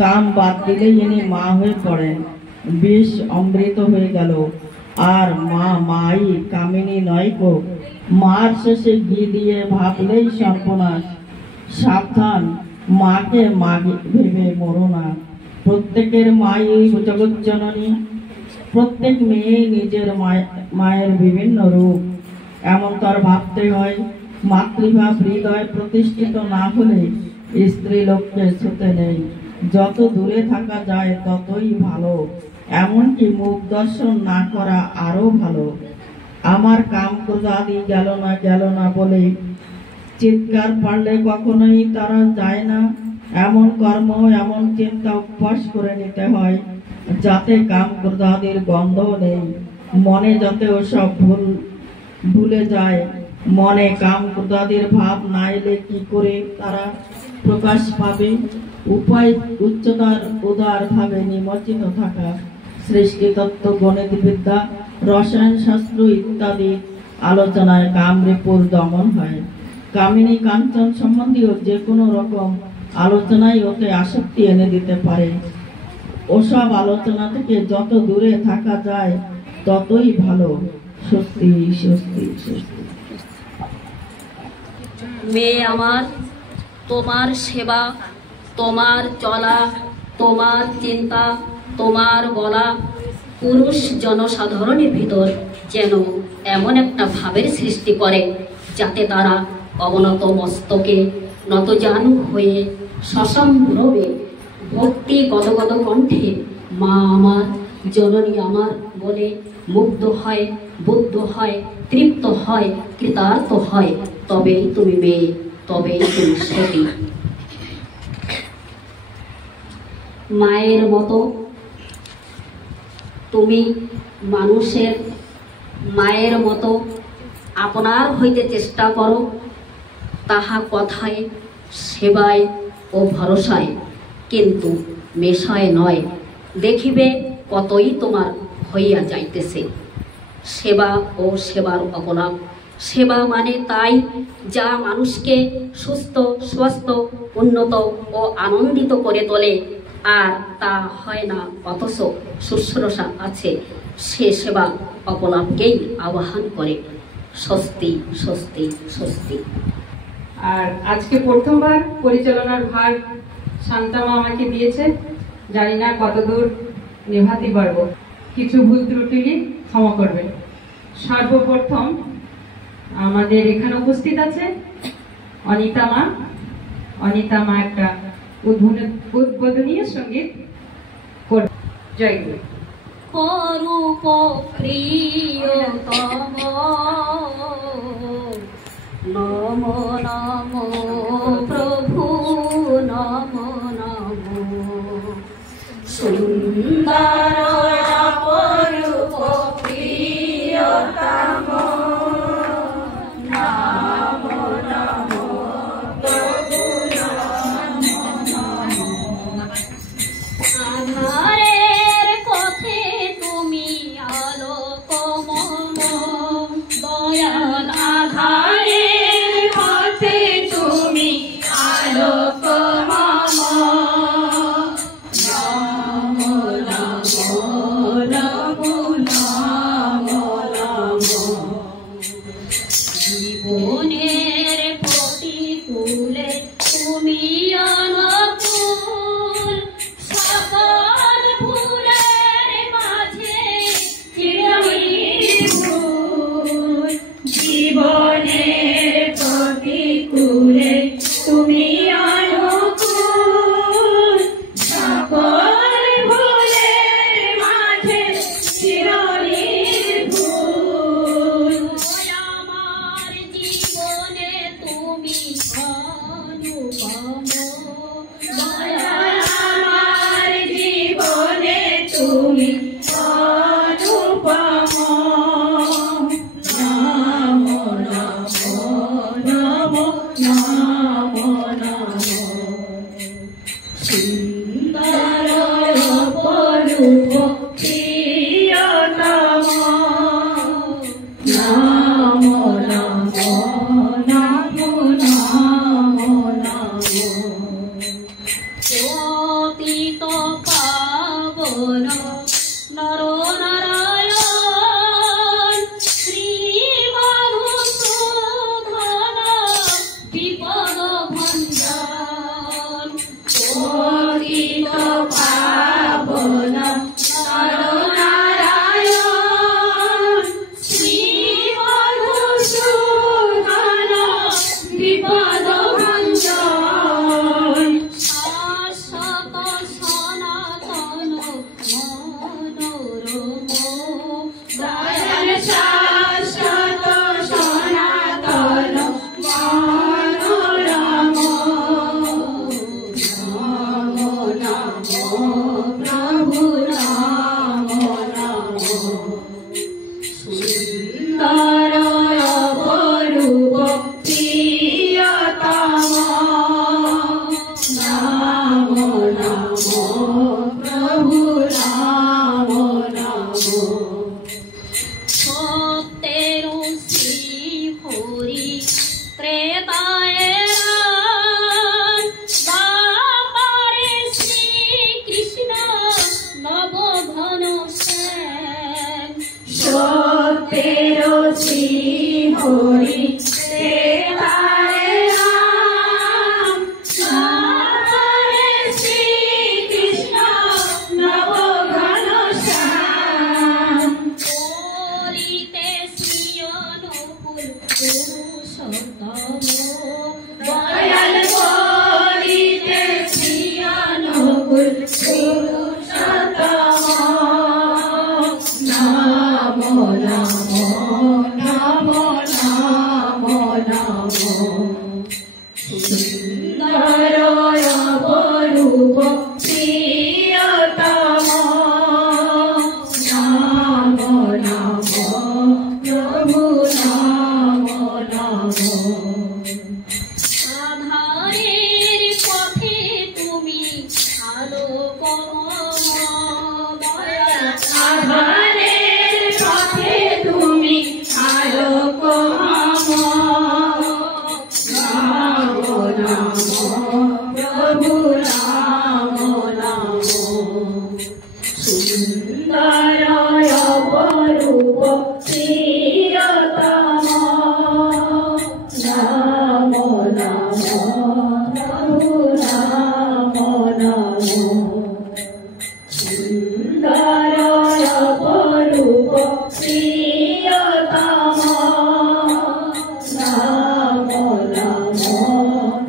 কাম বাদ দিলে ইনি মা হয়ে পড়েন। বিষ অমৃত হয়ে গেল। আর মাই কামিনী নয় গো। মার শেষে ঘি দিয়ে ভাবলেই সর্বনাশ। সাবধান, মাকে মা ভেবে মরো না। প্রত্যেকের মাই জগৎ জননী। প্রত্যেক মেয়ে নিজের মায়ের বিভিন্ন রূপ, এমন তার ভাবতে হয়। মাতৃভাব হৃদয় প্রতিষ্ঠিত না হলে স্ত্রী লোককে ছুতে নেই। যত দূরে থাকা যায় ততই ভালো, এমনকি মুখ দর্শন না করা আরো ভালো। আমার কাম ক্রোধ আদি গেল না বলে চিৎকার পারলে কখনোই তারা যায় না। এমন কর্ম এমন চিন্তা অভ্যাস করে নিতে হয় যাতে কাম ক্রোধ আদির গন্ধ নেই। মনে যাতে ওসব ভুলে যায়। মনে কাম ক্রোধ আদির ভাব না এলে কি করে তারা প্রকাশ পাবে? উপায় উচ্চতার উদার ভাবে নিমজ্জিত থাকা। সৃষ্টিতত্ত্ব, গণিত বিদ্যা, রসায়ন শাস্ত্র ইত্যাদি আলোচনায় কাম রিপুর দমন হয়। কামিনী কাঞ্চন সম্বন্ধীয় যে কোনো রকম আলোচনায় ওকে আসক্তি এনে দিতে পারে। ওসব আলোচনা থেকে যত দূরে থাকা যায় ততই ভালো। স্বস্তি স্বস্তি স্বস্তি। মেয়ে আমার, তোমার সেবা, তোমার চলা, তোমার চিন্তা, তোমার বলা পুরুষ জনসাধারণের ভিতর যেন এমন একটা ভাবের সৃষ্টি করে যাতে তারা অবনত মস্তকে নতজানু হয়ে সসম্ভ্রমে ভক্তি গদগদ কণ্ঠে মা আমার, জননী আমার বলে মুগ্ধ হয়, বুদ্ধ হয়, তৃপ্ত হয়, কৃতার্থ হয়। তবেই তুমি মেয়ে, তবেই তুমি সতী। মায়ের মতো তুমি মানুষের মায়ের মতো আপনার হইতে চেষ্টা করো, তাহা কথায়, সেবায় ও ভরসায়, কিন্তু মেশায় নয়। দেখিবে কতই তোমার হইয়া যাইতেছে। সেবা ও সেবার অপলাপ। সেবা মানে তাই যা মানুষকে সুস্থ, স্বস্থ, উন্নত ও আনন্দিত করে তোলে। আর তা হয় না, অথচ শুশ্রূষা আছে, সে সেবা অপলাপকেই আহ্বান করে। স্বস্তি স্বস্তি স্বস্তি। আর আজকে প্রথমবার পরিচালনার ভার শান্তামা আমাকে দিয়েছে। জানি না কতদূর নেভাতে পারবো, কিছু ভুল ত্রুটি ক্ষমা করবে। সর্বপ্রথম আমাদের এখানে উপস্থিত আছে অনিতা মা। অনিতা মা একটা উদ্বোধনীয় সঙ্গীত করবে। জয় গুরু। অরূপ প্রিয়তম নম নম প্রভু নম নম সুন্দর অপরূপ প্রিয়তম নম নম প্রভু নম নম। আধারের পথে তুমি আলোক মম দয়াল, আধারের পথে তুমি আলোক মম নম নম নম নম নম। জীবনের প্রতিকূলে তুমি অনুকূল, সকল ফুলের মাঝে চিরনির্ভুল। জীবনের প্রতিকূলে তুমি অনুকূল, সকল ফুলের মাঝে চিরনির্ভুল। আমার জীবনে তুমি অনুপম, আমার জীবনে তুমি অনুপম। নম নম নম নম নম। সুন্দর অপরূপ প্রিয়তম নম নম নম নম নম। অতীত পুরুষোত্তম নমো নমো নমো নমো নমো সুন্দর অপরূপ প্রিয়তম নমো নমো প্রভু নমো নমো আধারের পথে তুমি আলোকময় আধারের পথে তুমি আলোকময় নমো নমো প্রভু নমো নমো সুন্দর অপরূপ প্রিয়তম নমো নমো প্রভু নমো নমো সুন্দর অপরূপ প্রিয়তম নমো নমো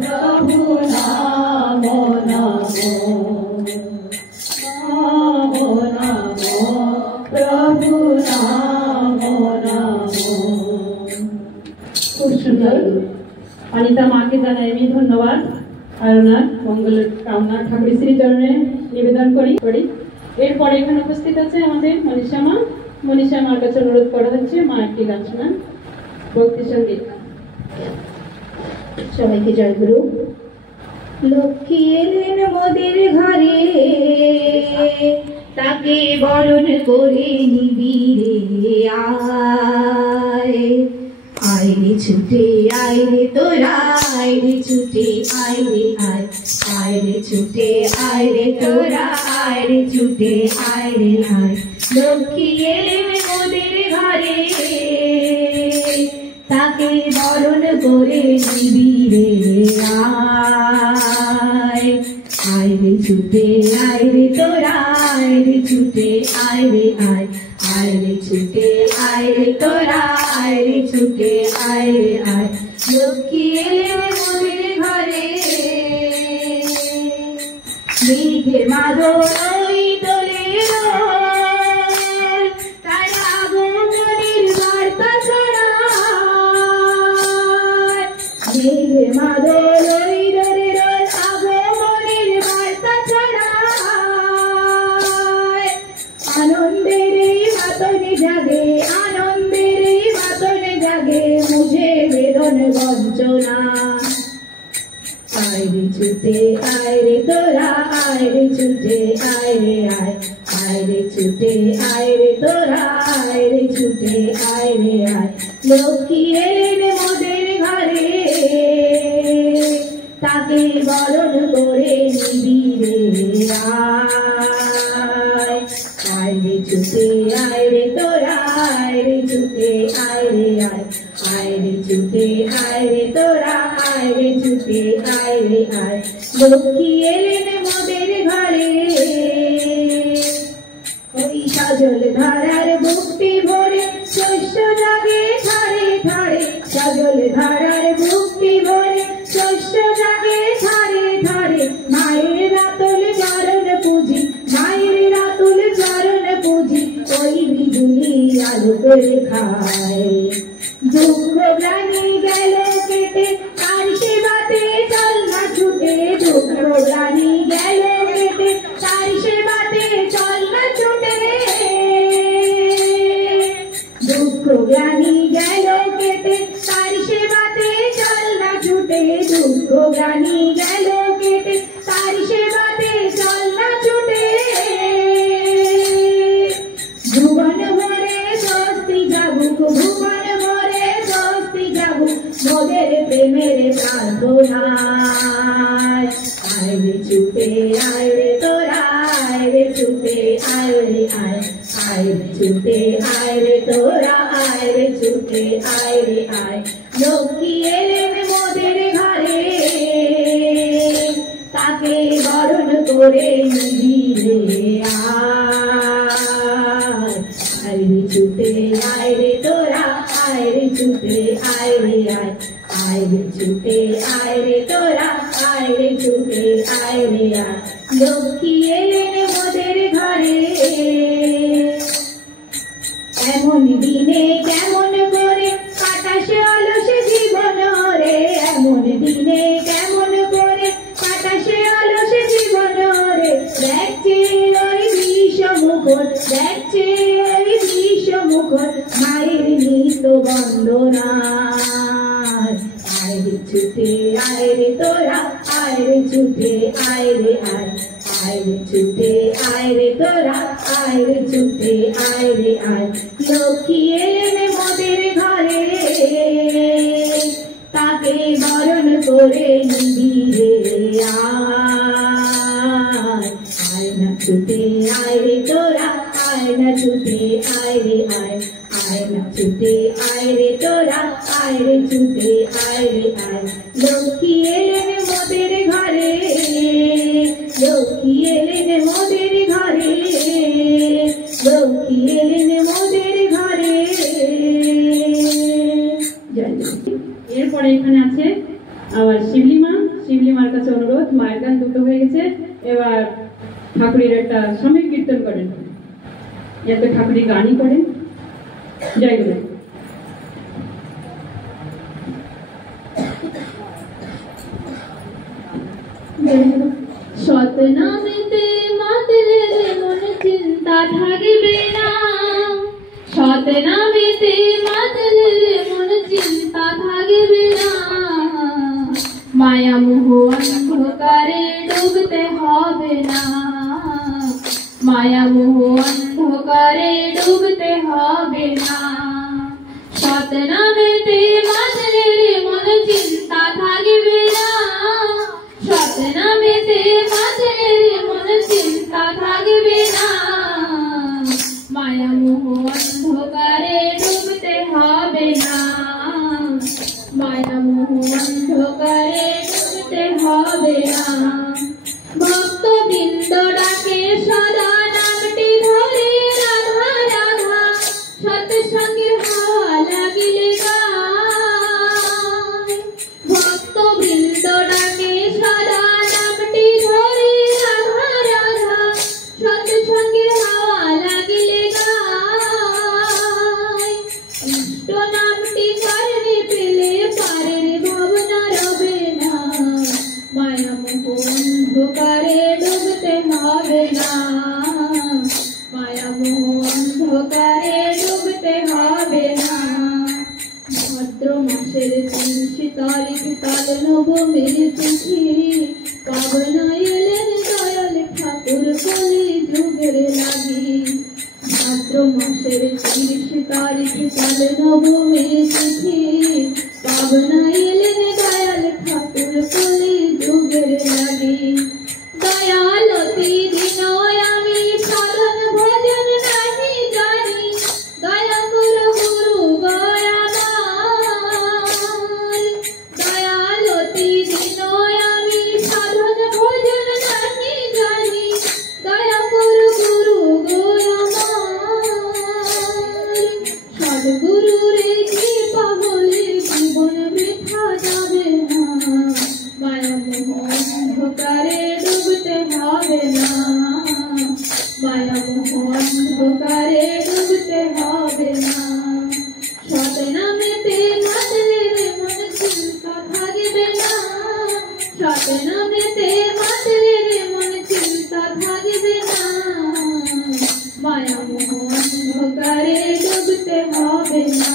প্রভু নমো নমো নমো নমো প্রভু নমো নমো। খুব সুন্দর। অনিতা মাকে জানাই আমি ধন্যবাদ আর ওনার মঙ্গল কামনা ঠাকুর শ্রী চরণে নিবেদন করি। এরপরে এখানে উপস্থিত আছে আমাদের মনীষা মা। মনীষা মার কাছে অনুরোধ করা হচ্ছে মা একটি গান শোনান, ভক্তি সঙ্গীত। সবাইকে জয় গুরু। লক্ষ্মী এলেন মোদের ঘরে, তাকে বরণ করে নিবি রে আয়। আয় রে ছুটে আয় রে তোরা, আয় রে ছুটে আয় রে আয়। আয় রে ছুটে আয় রে তোরা, আয় রে ছুটে আয় রে আয়। লক্ষ্মী এলেন মোদের ঘরে, তাকে বরণ করে নিবি রে আয়। আয় রে ছুটে আয় রে তোরা, আয় রে ছুটে আয় রে আয়। আয় রে ছুটে আয় রে তোরা, আয় রে ছুটে আয় রে আয়। লক্ষ্মী এলেন মোদের ঘরে, মেঘে মাদল ওই দোলে রোল, তার আগমনের বার্তা ছড়ায়। মেঘে মাদল ওই দোলে রোল, আগমনের বার্তা ছড়ায়। আনন্দের এই বাতনে জাগে, আনন্দের এই বাতনে জাগে, মুঝে বেদন বঞ্চনা। আয় রে ছুটে আয় রে তোরা, আয় রে ছুটে আয় রে আয়। আয় রে ছুটে আয় রে তোরা, আয় রে ছুটে আয় রে আয়। লক্ষ্মী এলেন মোদের ঘরে, তাকে বরণ করে নিবি রে আয়। আয় রে ছুটে আয় রে তোরা, আয় রে ছুটে আয় রে আয়। আয় রে ছুটে আয় রে তোরা, আয় রে ছুটে আয় রে আয়। লক্ষ্মী এলেন মোদের ঘরে, ওই সজল ধারার বুকটি ভরে শস্য জাগে ধারে ধারে। সজল ধারার বুকটি ভরে শস্য জাগে ধারে ধারে। মায়ের রাতুল চরণ পুজি, মায়ের রাতুল চরণ পুজি, ওই বিজুলি আলো করে খায়। দুঃখ গ্লানি গেল কেটে, তার সেবাতে চল না ছুটে। দুঃখ গ্লানি গেল কেটে, তার সেবাতে চল না ছুটে। দুঃখ গ্লানি গেল কেটে, তার সেবাতে চল না ছুটে। দুঃখ গ্লানি গেল কেটে, তার সেবাতে চল না ছুটে। ভুবন ভরে স্বস্তি জাগুক, ভুবন ভরে স্বস্তি জাগুক, মোদের প্রেমের প্রার্থনায়। আয় রে ছুটে আয় রে তোরা, আয় রে ছুটে আয় রে আয়। আয় রে ছুটে আয় রে তোরা, আয় রে ছুটে আয় রে আয়। লক্ষ্মী এলেন মোদের ঘরে, তাকে বরণ করে নিবি রে আয়। আয় রে ছুটে আয় রে তোরা, আয় রে ছুটে আয় রে আয়। আয় রে ছুটে আয় রে তোরা, আয় রে ছুটে আয় রে আয় লক্ষ্মী এলেন মোদের ঘরে এমন দিনে কেমন করে কাটাসে অলস জীবন রে এমন দিনে কেমন করে কাটাসে অলস জীবন রে দেখছে ওই বিষমুখর দেখছে ওই বিষমুখর মায়ের নিত বন্দনা আয় রে ছুটে আয় রে তোরা আয় রে ছুটে আয় রে আয় আয় রে ছুটে আয় রে তোরা আয় রে ছুটে আয় রে আয় লক্ষ্মী এলেন মোদের ঘরে তাকে বরণ করে নিবি রে আয় না ছুটে আয় রে তোরা আয় না ছুটে আয় রে আয় আয় না ছুটে আয় রে তোরা আয় রে ছুটে আয় রে আয় লক্ষ্মী এলেন মোদের ঘরে লক্ষ্মী এলেন মোদের ঘরে লক্ষ্মী এলেন মোদের ঘরে। এরপরে এখানে আছে আবার শিবলিমার কাছে অনুরোধ, মায়ের গান দুটো হয়ে গেছে, এবার ঠাকুরের একটা সাময়িক কীর্তন করেন, এত ঠাকুরের গানই করেন। জয় গুরু। সতনামেতে মাতলে মন চিন্তা থাকবে না, সতনামেতে মাতলে মন চিন্তা থাকবে না, মায়া মোহ অন্ধকারে ডুবতে হবে না, মায়া মোহ অন্ধকারে ডুবতে হবে না, সতনামেতে মাতলে মন চিন্তা থাকবে না, সতনামেতে মাতলে মন চিন্তা থাকবে না, মায়া মোহ অন্ধকারে ডুবতে হবে না, মায়া মোহ অন্ধকারে ডুবতে হবে না, ভক্তবৃন্দ ডাকে সদা নামটি ধরে রাধা রাধা, সৎসঙ্গের হাওয়া লাগিলে গায়, ভক্তবৃন্দ ডাকে সদা নামটি ধরে রাধা রাধা, সৎসঙ্গের হাওয়া লাগিলে গায়, ইষ্ট নামটি কারণে পেলে পারের ভাবনা রবে না, মায়া মোহ অন্ধকারে ডুবতে হবে না, মায়া মোহ অন্ধকারে ডুবতে হবে না, ভাদ্র মাসের 30 তারিখ তাল নবমীর তিথি, পাবনা এলেন দয়াল ঠাকুর কলি যুগের লাগি, ভাদ্র মাসের 30 তারিখ তাল নবমীর তিথি, পাবনা এলেন দয়াল ঠাকুর কলি যুগের লাগি, দয়ালতি দিন আমি সাধন ভজন নাহি জানি, দয়া করো গুরু গয়ামার, দয়ালতি দিন আমি সাধন ভজন নাহি জানি, দয়া করো গুরু গয়ামার, সদ্গুরুর কৃপা হলে জীবন বৃথা যাবে না, মায়া মোহ অন্ধকারে ডুবতে হবে না, মায়া মোহ অন্ধকারে ডুবতে হবে না, সতনামেতে মাতলে মন চিন্তা থাকবে না, সতনামেতে মাতলে মন চিন্তা থাকবে না, মায়া মোহ অন্ধকারে ডুবতে হবে না,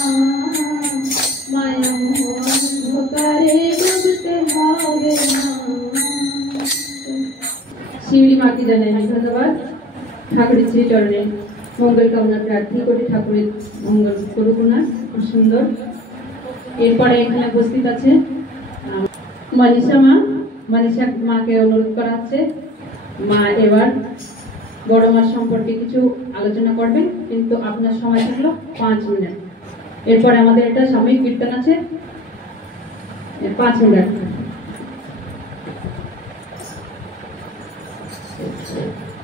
মায়া মোহ অন্ধকারে ডুবতে হবে না। শিউলি মাকে জানাই ধন্যবাদ। ঠাকুরের শ্রীচরণে মঙ্গল কামনা প্রার্থী করে ঠাকুরের মঙ্গল করুক না, খুব সুন্দর। এরপরে এখানে উপস্থিত আছে মনীষা মাকে অনুরোধ করা হচ্ছে, মা এবার বড় মার সম্পর্কে কিছু আলোচনা করবেন, কিন্তু আপনার সময় থাকলো 5 মিনিট। এরপরে আমাদের একটা সাময়িক কীর্তন আছে 5 মিনিট।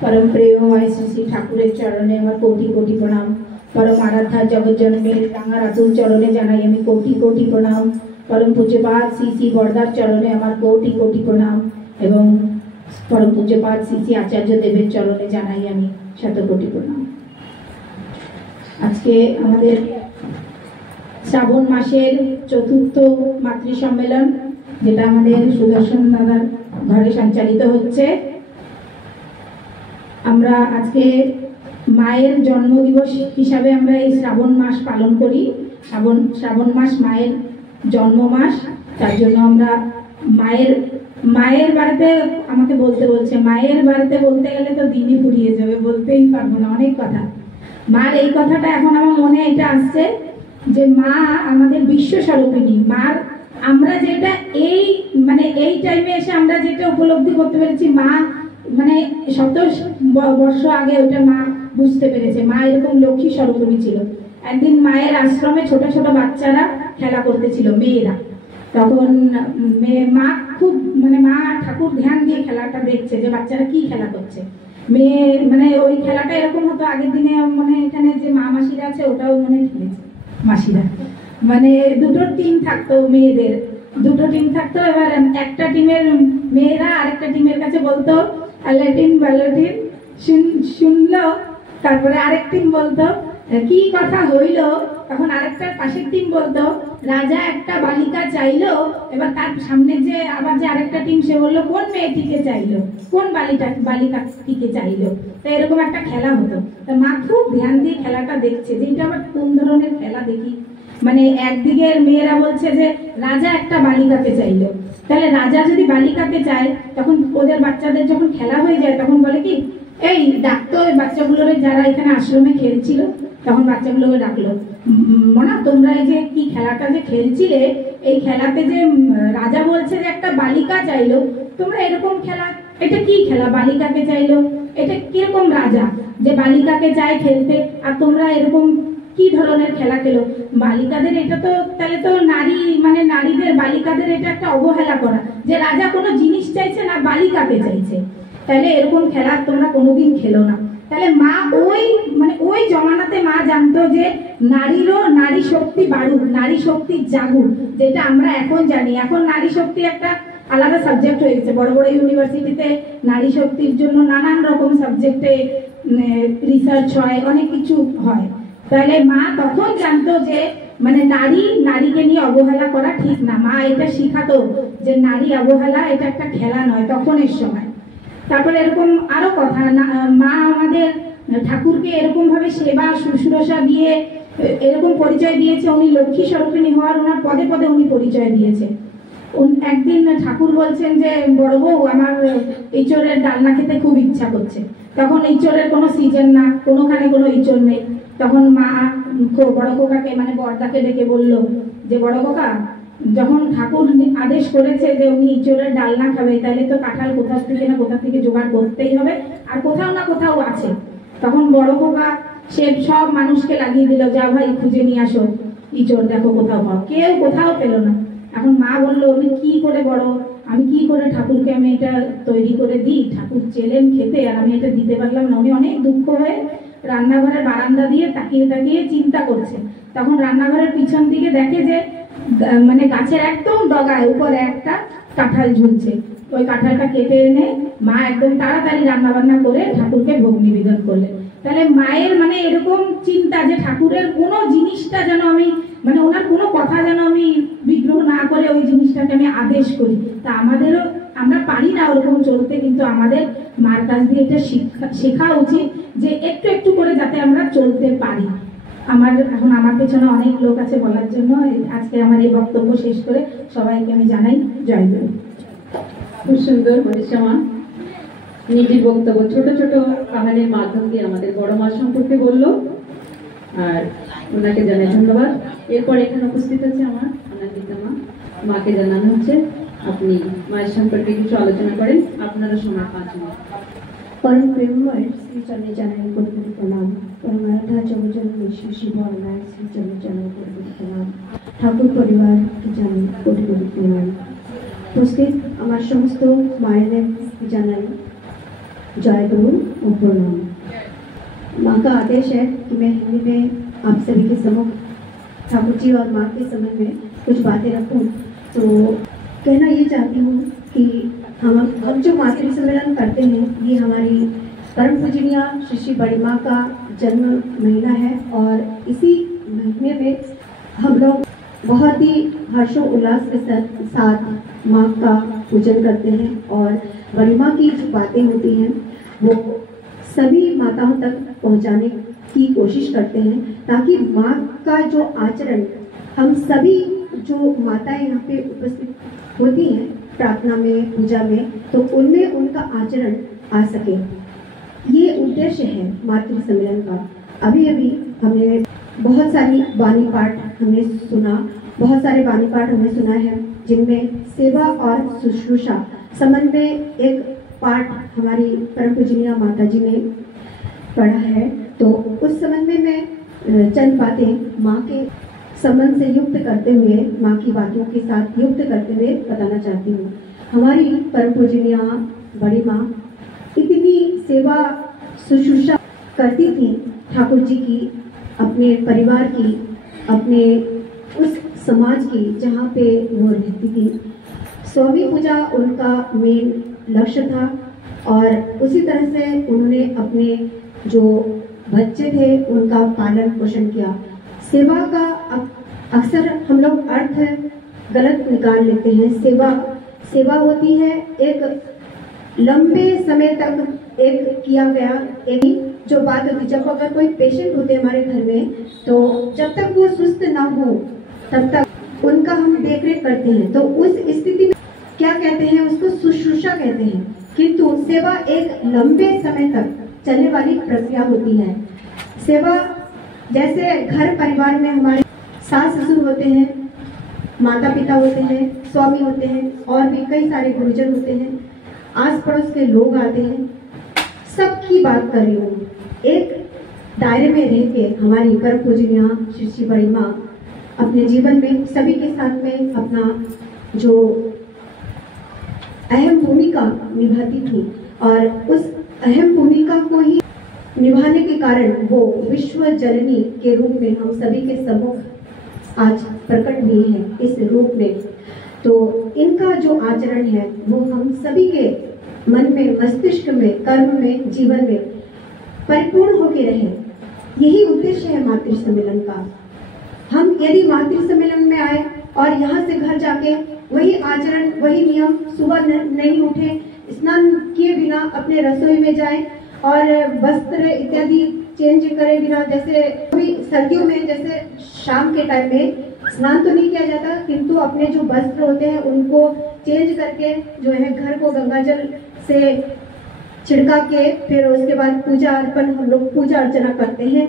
परम प्रेममय श्री ठाकुरेर चरणे आमार कोटि कोटि प्रणाम। परम आराध्या जगत जनमेर रांगा रातुल चरणे जानाई आमी कोटि कोटि प्रणाम। परम पूज्यपाद श्री श्री बरदार चरणे आमार कोटि कोटि प्रणाम एवं परम पूज्यपाद श्री श्री आचार्य देवेर चरणे जानाई आमी शतकोटी प्रणाम। আজকে আমাদের শ্রাবণ মাসের চতুর্থ মাতৃ সম্মেলন, যেটা আমাদের সুদর্শন দাদার ঘরে সঞ্চালিত হচ্ছে। আমরা আজকে মায়ের জন্মদিবস হিসাবে আমরা এই শ্রাবণ মাস পালন করি। শ্রাবণ মাস মায়ের জন্ম মাস, তার জন্য আমরা মায়ের বাড়িতে আমাকে বলতে বলছে, মায়ের বাড়িতে বলতে গেলে তো দিনই ফুরিয়ে যাবে, বলতেই পারবো না অনেক কথা। মার এই কথাটা এখন আমার মনে এটা আসছে যে মা আমাদের বিশ্ব স্বরূপিণী। মার আমরা যেটা এই টাইমে এসে আমরা যেটা উপলব্ধি করতে পেরেছি, মা শত বর্ষ আগে ওটা মা বুঝতে পেরেছে। মা এরকম লক্ষ্মী স্বরূপিণী ছিল। একদিন মায়ের আশ্রমে ছোট ছোট বাচ্চারা খেলা করতেছিল, মেয়েরা। তখন মা খুব মা ঠাকুর ধ্যান দিয়ে খেলাটা দেখছে যে বাচ্চারা কি খেলা করছে। মেয়ে ওই খেলাটা এরকম হতো আগের দিনে, এখানে যে মা মাসিরা আছে ওটাও খেলেছে মাসিরা। দুটো টিম থাকতো, মেয়েদের দুটো টিম থাকতো। এবার একটা টিমের মেয়েরা আরেকটা টিমের কাছে বলতো ল্যাটিন ব্যালোটিন, শুনলো। তারপরে আরেক টিম বলতো কি কথা হইলো। তখন আরেকটা পাশের টিম বলতো রাজা একটা বালিকা চাইলো। এবার তার সামনে যে আবার যে আরেকটা টিম, সে বললো কোন মেয়েটিকে চাইলো, কোন বালিকাটিকে চাইলো। তো এরকম একটা খেলা হতো। তা মা খুব ধ্যান দিয়ে খেলাটা দেখছে যে এটা আবার কোন ধরনের খেলা দেখি। একদিকে মেয়েরা বলছে যে রাজা একটা বালিকাকে চাইলো। তাহলে রাজা যদি বালিকাকে চায়, তখন ওদের বাচ্চাদের যখন খেলা হয়ে যায় তখন বলে কি এই ডাকতো ওই বাচ্চাগুলোর, যারা এখানে আশ্রমে খেলছিল। তখন বাচ্চাগুলোকে ডাকলো, মনা তোমরা এই যে কি খেলাটা যে খেলছিলে, এই খেলাতে যে রাজা বলছে যে একটা বালিকা চাইলো, তোমরা এরকম খেলা, এটা কি খেলা বালিকাকে চাইলো, এটা কিরকম রাজা যে বালিকাকে চায় খেলতে, আর তোমরা এরকম কি ধরনের খেলা খেলো। বালিকাদের এটা তো তাহলে তো নারী নারীদের বালিকাদের এটা একটা অবহেলা করা, যে রাজা কোনো জিনিস চাইছে না, বালিকাকে চাইছে। তাহলে এরকম খেলা তোমরা কোনোদিন খেলো না। তাহলে মা ওই জমানাতে মা জানতো যে নারী শক্তি বাড়ুক, নারী শক্তি জাগুক, যেটা আমরা এখন জানি। এখন নারী শক্তি একটা আলাদা সাবজেক্ট হয়ে গেছে। বড় বড় ইউনিভার্সিটিতে নারী শক্তির জন্য নানান রকম সাবজেক্টে রিসার্চ হয়, অনেক কিছু হয়। তাহলে মা তখন জানতো যে নারীকে নিয়ে অবহেলা করা ঠিক না। মা এটা শিখাতো যে নারী অবহেলা এটা একটা খেলা নয় তখনের সময়। তারপরে এরকম আরো কথা, মা আমাদের ঠাকুরকে এরকম ভাবে সেবা শুশ্রূষা দিয়ে এরকম পরিচয় দিয়েছে। উনি লক্ষ্মী স্বরূপিণী হওয়ার ওনার পদে পদে উনি পরিচয় দিয়েছে। একদিন ঠাকুর বলছেন যে বড় বউ, আমার ইঁচড়ের ডালনা খেতে খুব ইচ্ছা করছে। তখন ইঁচড়ের কোনো সিজন না, কোনোখানে কোনো ইঁচড় নেই। তখন মা বড় খোকাকে বড়দাকে ডেকে বলল যে বড় খোকা, যখন ঠাকুর আদেশ করেছে যে উনি ইঁচড়ের ডালনা খাবে, তাহলে তো কাঁঠাল কোথা থেকে জোগাড় করতেই হবে, আর কোথাও না কোথাও আছে। তখন বড় খোকা সে সব মানুষকে লাগিয়ে দিল, যা ভাই খুঁজে নিয়ে আসো ইঁচড়, দেখো কোথাও পাও। কেউ কোথাও পেল না। এখন মা বললো আমি কি করে ঠাকুরকে আমি এটা তৈরি করে দিই, ঠাকুর চেলেন খেতে আর আমি এটা দিতে পারলাম না। উনি অনেক দুঃখ হয়ে রান্নাঘরের বারান্দা দিয়ে তাকিয়ে তাকিয়ে চিন্তা করছে। তখন রান্নাঘরের পিছন দিকে দেখে যে গাছের একদম ডগায় উপরে একটা কাঁঠাল ঝুলছে। ওই কাঁঠালটা কেটে এনে মা একদম তাড়াতাড়ি রান্না বান্না করে ঠাকুরকে ভোগ নিবেদন করলেন। তাহলে মায়ের এরকম চিন্তা যে ঠাকুরের কোনো জিনিসটা যেন আমি ওনার কোনো কথা যেন আমি বিগ্রহ না করে ওই জিনিসটাকে আমি আদেশ করি। তা আমাদেরও, আমরা পারি না ওরকম চলতে, কিন্তু আমাদের মার কাছ দিয়ে এটা শেখা উচিত যে একটু একটু করে যাতে আমরা চলতে পারি। এখন আমার পেছনে অনেক লোক আছে বলার জন্য। আজকে আমার এই বক্তব্য শেষ করে সবাইকে আমি জানাই জয় গুরু। খুব সুন্দর মনীষা নিজের বক্তব্য ছোট ছোট কাহানির মাধ্যম দিয়ে আমাদের বড় মা সম্পর্কে বললো, আর ওনাকে জানাই ধন্যবাদ। এরপর এখানে উপস্থিত আছে আমার অনাদিতা মা। মাকে জানানো হচ্ছে আপনি মায়ের সম্পর্কে কিছু আলোচনা করেন। আপনারা সময় 5 মিনিট। परम प्रेममय श्री चरण चरण कोटि प्रणाम। परमाराध्या चौजन श्री भरनाथ श्री चरण चरण कोटि प्रणाम। ठाकुर परिवार की जानी कोटि कोटि प्रणाम। उपस्थित আমার সমস্ত মায়েদের জানাই जय गुरु और प्रणाम। माँ का आदेश है कि मैं हिंदी में आप सभी के सम्मुख ठाकुर जी और माँ के समय में कुछ बातें रखूं। तो कहना ये चाहती हूँ कि हम जो मातृ सम्मेलन करते हैं, ये हमारी परम पूजनीय श्री श्री बड़ी माँ का जन्म महीना है और इसी महीने में हम लोग बहुत ही हर्षोल्लास के साथ माँ का पूजन करते हैं और बड़ी माँ की जो बातें होती हैं वो सभी माताओं तक पहुँचाने की कोशिश करते हैं, ताकि माँ का जो आचरण हम सभी जो माताएं यहाँ पे उपस्थित होती हैं प्रार्थना में, पूजा में, तो उनमें उनका आचरण आ सके। ये उद्देश्य है मातृ सम्मेलन का। अभी अभी हमने बहुत सारी वाणी पाठ हमने सुना, बहुत सारे वाणी पाठ हमने सुना है, जिनमें सेवा और शुश्रूषा संबंध में एक पाठ हमारी परम पूजनीय माता जी ने पढ़ा है। तो उस संबंध में मैं चंद बातें माँ के संबंध से युक्त करते हुए, माँ की बातों के साथ युक्त करते हुए बताना चाहती हूँ। हमारी परम पूजनीय बड़ी माँ इतनी सेवा शुश्रूषा करती थी ठाकुर जी की, अपने परिवार की, अपने उस समाज की जहाँ पे वो रहती थी। स्वामी पूजा उनका मेन लक्ष्य था और उसी तरह से उन्होंने अपने जो बच्चे थे उनका पालन पोषण किया। सेवा का अक्सर हम लोग अर्थ गलत निकाल लेते हैं। सेवा होती है एक लंबे समय तक एक किया गया एक जो बात होती। जब अगर कोई पेशेंट होते हैं हमारे घर में, तो जब तक वो सुस्त ना हो तब तक उनका हम देखरेख करते हैं, तो उस स्थिति में क्या कहते हैं, उसको शुश्रूषा कहते हैं। किंतु सेवा एक लंबे समय तक चलने वाली प्रक्रिया होती है। सेवा जैसे घर परिवार में हमारे सास ससुर होते हैं, माता पिता होते हैं, स्वामी होते हैं और भी कई सारे गुरुजन होते हैं, आस पड़ोस के लोग आते हैं, सबकी बात कर रही हूँ। एक दायरे में रह के हमारी परम पूजनीय श्री श्री बड़ी माँ अपने जीवन में सभी के साथ में अपना जो अहम भूमिका निभाती थी और उस अहम भूमिका को ही निभाने के कारण वो विश्व जननी के रूप में हम सभी के सम्मुख आज प्रकट हुई है इस रूप में। तो इनका जो आचरण है वो हम सभी के मन में, मस्तिष्क में, कर्म में, जीवन में परिपूर्ण होके रहे। यही उद्देश्य है मातृ सम्मेलन का। हम यदि मातृ सम्मेलन में आए और यहाँ से घर जाके वही आचरण, वही नियम, सुबह नहीं उठे, स्नान किए बिना अपने रसोई में जाए और वस्त्र इत्यादि चेंज करे बिना, जैसे अभी सर्दियों में जैसे शाम के टाइम में स्नान तो नहीं किया जाता, किंतु अपने जो वस्त्र होते हैं उनको चेंज करके जो है घर को गंगाजल से छिड़का के फिर उसके बाद पूजा अर्पण हम लोग पूजा अर्चना करते हैं।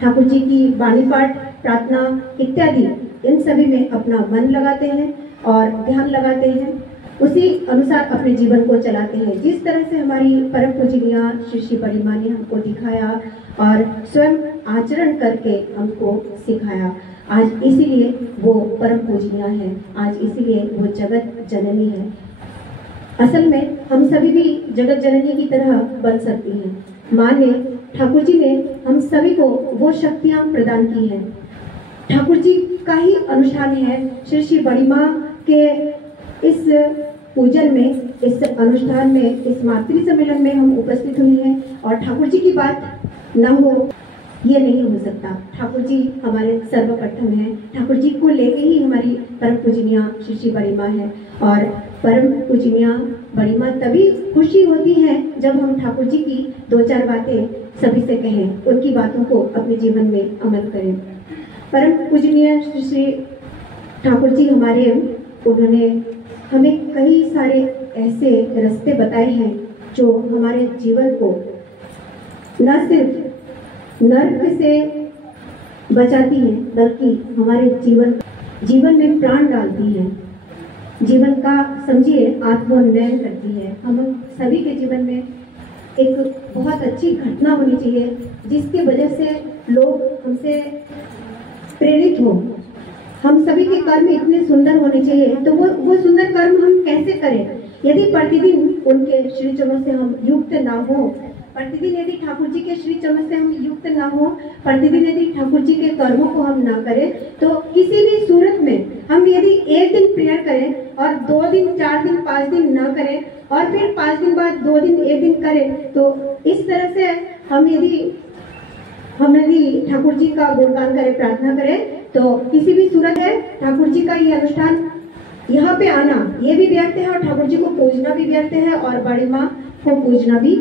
ठाकुर जी की वाणी पाठ, प्रार्थना इत्यादि इन सभी में अपना मन लगाते हैं और ध्यान लगाते हैं, उसी अनुसार अपने जीवन को चलाते हैं। जिस तरह से हमारी परम पूजनीय श्री श्री बड़ी माँ ने हमको दिखाया और स्वयं आचरण करके हमको सिखाया, आज इसीलिए वो परम पूजनीय है, आज इसीलिए वो जगत जननी है। असल में हम सभी भी जगत जननी की तरह बन सकती हैं। माँ ने, ठाकुर जी ने हम सभी को वो शक्तियाँ प्रदान की हैं। ठाकुर जी का ही अनुष्ठान है। श्री श्री बड़ी माँ के इस पूजन में, इस अनुष्ठान में, इस मातृ सम्मेलन में हम उपस्थित हुए हैं और ठाकुर जी की बात न हो ये नहीं हो सकता। ठाकुर जी हमारे सर्वप्रथम हैं। ठाकुर जी को लेके ही हमारी परम पूजनीय श्री श्री बड़ी माँ है और परम पूजनीय बड़ी माँ तभी खुशी होती है जब हम ठाकुर जी की दो चार बातें सभी से कहें, उनकी बातों को अपने जीवन में अमल करें। परम पूजनीय श्री श्री ठाकुर जी हमारे, उन्होंने हमें कई सारे ऐसे रास्ते बताए हैं जो हमारे जीवन को न सिर्फ नर्क से बचाती हैं बल्कि हमारे जीवन में प्राण डालती हैं, जीवन का समझिए आत्मोन्नयन करती है। हम सभी के जीवन में एक बहुत अच्छी घटना होनी चाहिए जिसकी वजह से लोग हमसे प्रेरित हो। हम सभी के कर्म इतने सुंदर होने चाहिए, तो वो सुंदर कर्म हम कैसे करें यदि प्रतिदिन उनके श्री चरणों से हम युक्त ना हो, प्रतिदिन यदि ठाकुर जी के श्री चरण से हम युक्त ना हो, प्रतिदिन यदि ठाकुर जी के कर्मों को हम ना करें, तो किसी भी सूरत में हम यदि एक दिन प्रेयर करें और 2 दिन 4 दिन 5 दिन ना करें और फिर 5 दिन बाद 2 दिन 1 दिन करें, तो इस तरह से हम यदि ठाकुर जी का गुणगान करें, प्रार्थना करें, तो किसी भी सूरत है ठाकुर जी का ये अनुष्ठान यहाँ पे आना ये भी व्यर्थ है और ठाकुर जी को पूजना भी व्यर्थ है और बड़ी माँ को पूजना भी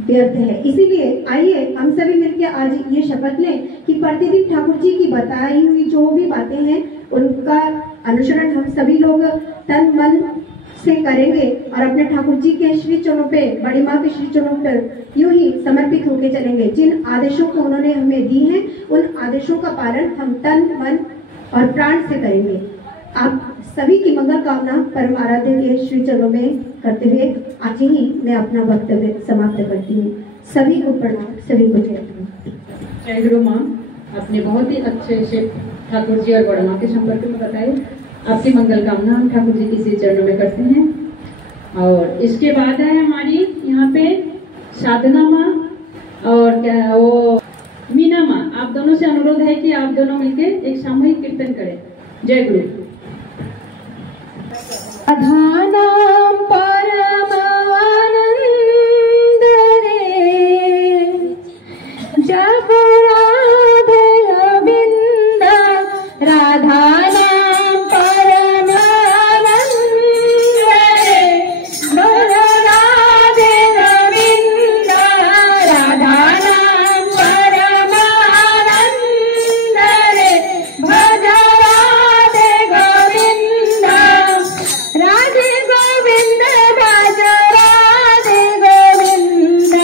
व्यर्थ है। इसीलिए आइए हम सभी मिलकर आज ये शपथ लें कि प्रतिदिन ठाकुर जी की बताई हुई जो भी बातें हैं उनका अनुसरण हम सभी लोग तन मन से करेंगे और अपने ठाकुर जी के श्री चरणों पे, बड़ी माँ के श्री चरणों पर यूं ही समर्पित होकर चलेंगे। जिन आदेशों को उन्होंने हमें दी हैं उन आदेशों का पालन हम तन मन और प्राण से करेंगे। आप सभी की मंगल कामना परम आराध्य के श्री चरणों में करते हुए आज ही मैं अपना वक्तव्य समाप्त करती हूँ। सभी को प्रणाम, सभी को जय गुरु। जय गुरु माँ, आपने बहुत ही अच्छे से ठाकुर जी और बड़ा माँ के संपर्क में बताए। आपकी मंगल कामना हम ठाकुर जी के श्री चरणों में करते हैं। और इसके बाद है हमारी यहाँ पे साधना माँ और क्या वो मीना माँ, आप दोनों से अनुरोध है कि आप दोनों मिलकर एक सामूहिक कीर्तन करें। जय गुरु। राधानां परमानंद रे जब राधे गोविंद, राधानां परमानंद रे जब राधे गोविंद, राधानां परमानंद रे भज राधे गोविंद, राधे गोविंद भज राधे गोविंद,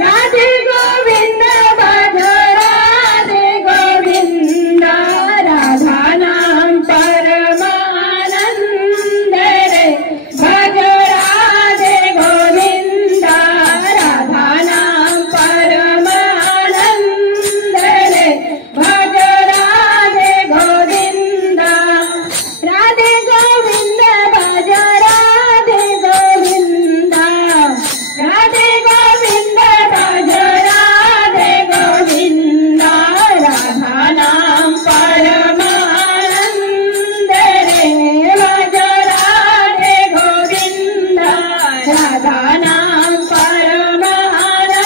राधे गोविंद भज राधे गोविंद, राधानां परमानंद रे भज राधे गोविंद, राधानां परमानंद रे भज राधे गोविंद, राधे गोविंद भज राधे गोविंद, राधे गोविंद भज राधे गोविंद, राधानां परमानंद रे भज राधे गोविंद, राधानां परमानंद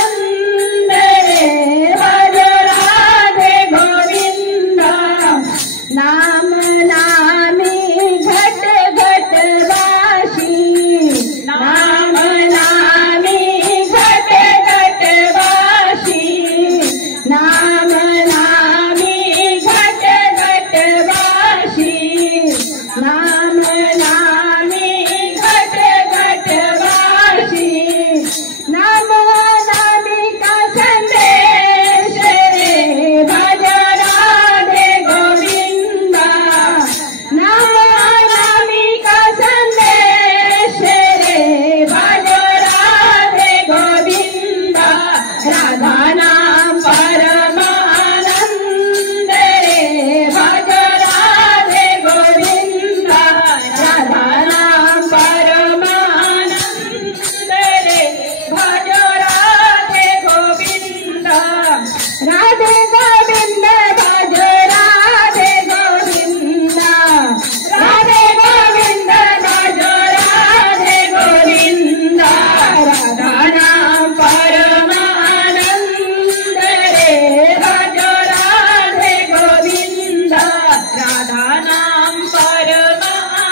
रे भज राधे गोविंद, नाम नामी घट घट वासी, नाम नामी घट घट वासी, नाम नामी घट घट वासी, नाम नामी घट घट वासी, नाम नामी का संदेश रे भज राधे गोविंद, नाम नामी का संदेश रे भज राधे गोविंद, राधानां परमानंद रे भज राधे गोविंद, राधानां परमानंद रे भज राधे गोविंद, राधे गोविंद भज राधे गोविंद, राधे गोविंद भज राधे गोविंद, राधानां परमानंद रे भज राधे गोविंद, राधानां परमानंद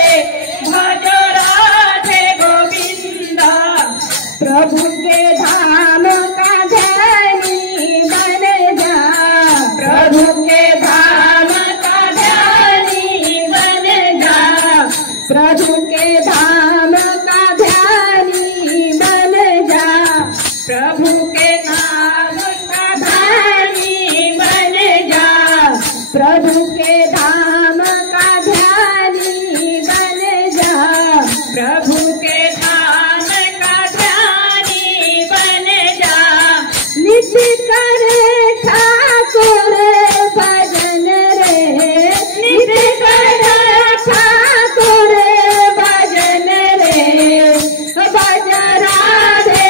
रे भज राधे गोविंद, प्रभु के धाम का ध्यानी बन जा, प्रभु के धाम का ध्यानी बन जा, प्रभु के धाम का ध्यानी बन जा, प्रभु के धाम का ध्यानी बन जा, प्रभु के धाम का ध्यानी बन जा, प्रभु के धाम का ध्यानी बन जा, नित्य करे ठाकुर भजन रे, नित्य करे ठाकुर भजन रे, भज राधे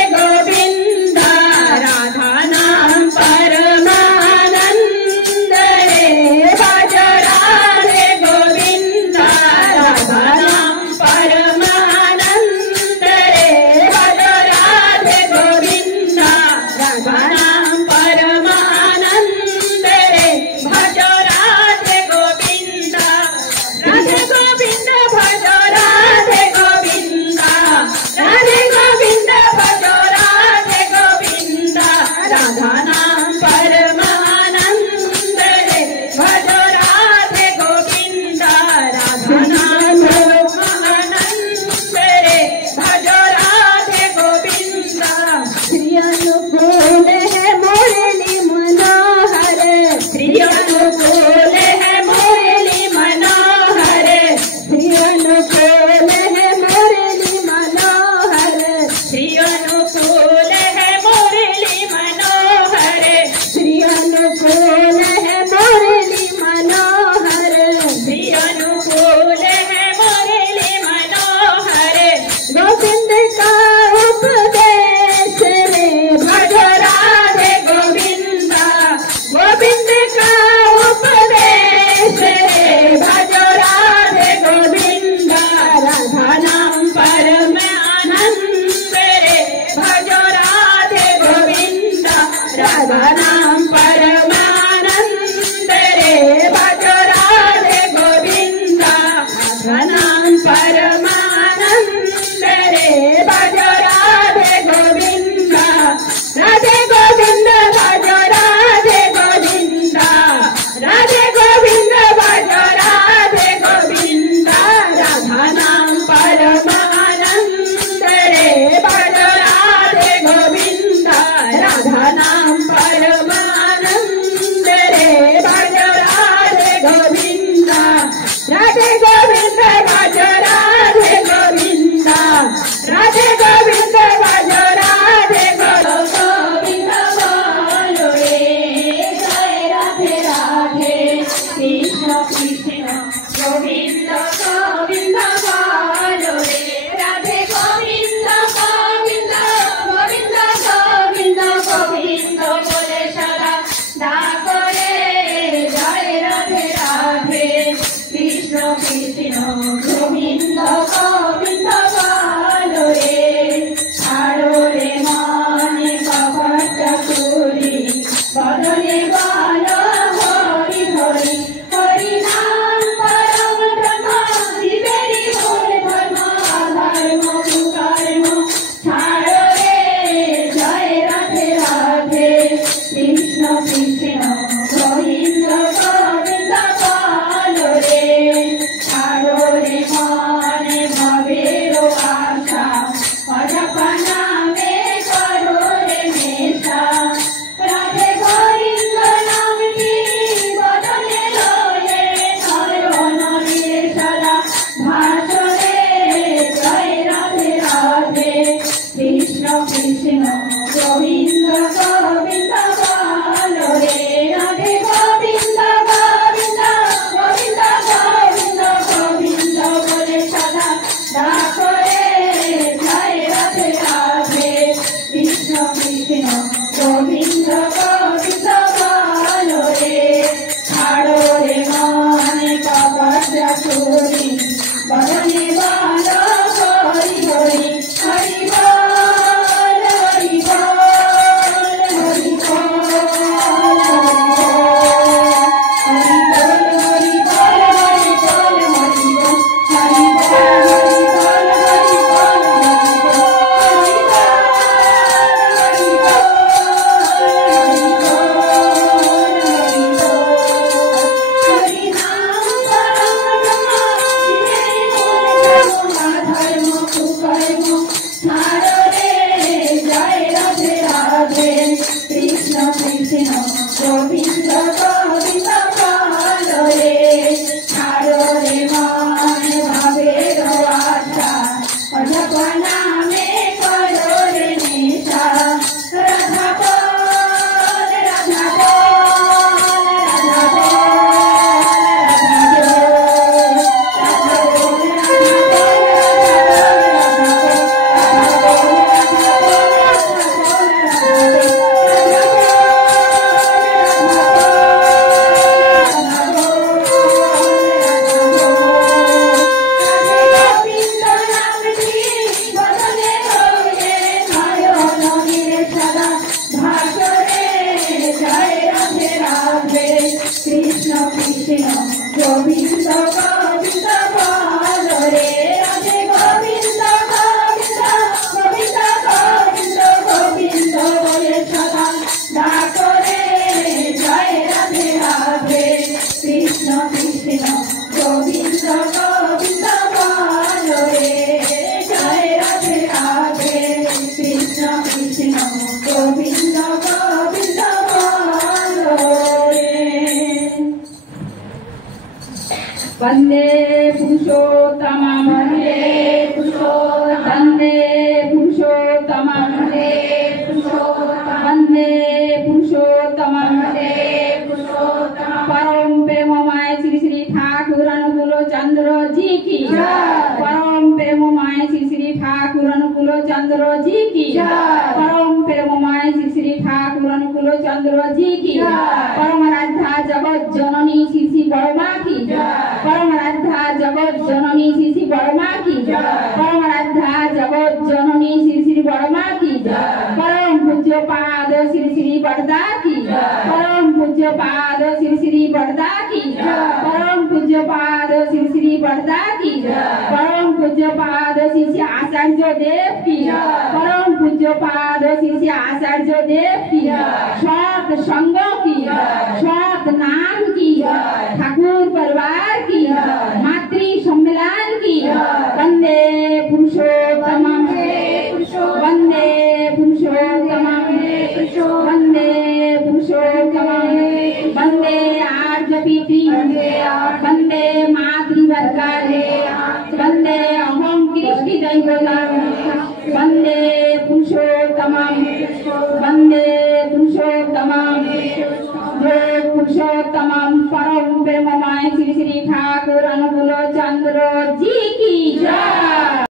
वंदे पुरुषोत्तमं वंदे पुरुषोत्तमं वंदे पुरुषोत्तमं परम प्रेममय श्री श्री ठाकुर अनुकूल चंद्र जी की परम प्रेममय श्री श्री ठाकुर अनुकूल चंद्र जी की परम प्रेममय श्री श्री ठाकुर अनुकूल चंद्र जी की परम राधा जगत जननी श्री श्री बड़मा की परम राधा जगत जननी श्री श्री बड़मा की परम राधा जगत जननी श्री श्री बड़मा की परम पूज्य पाद श्री श्री बड़दा की परम पूज्य पाद श्री श्री बड़दा की परम पूज्य पाद श्री श्री बड़दा की परम पूज्य पाद श्री श्री आचार्य देव की परम पूज्य पाद श्री श्री आचार्य देव की सत संग की सत नाम की ठाकुर परिवार की मातृ सम्मेलन की वंदे पुरुषोत्तमं वंदे पुरुषोत्तमं वंदे पुरुषोत्तमं वंदे आर्यपीति वंदे मातृवर्गा वंदे अहं कृष्टि दैवतं वंदे पुरुषोत्तमं वंदे पुरुषोत्तमं पुरुषोत्तमं परम प्रेममय श्री श्री ठाकुर अनुकूल चंद्र जी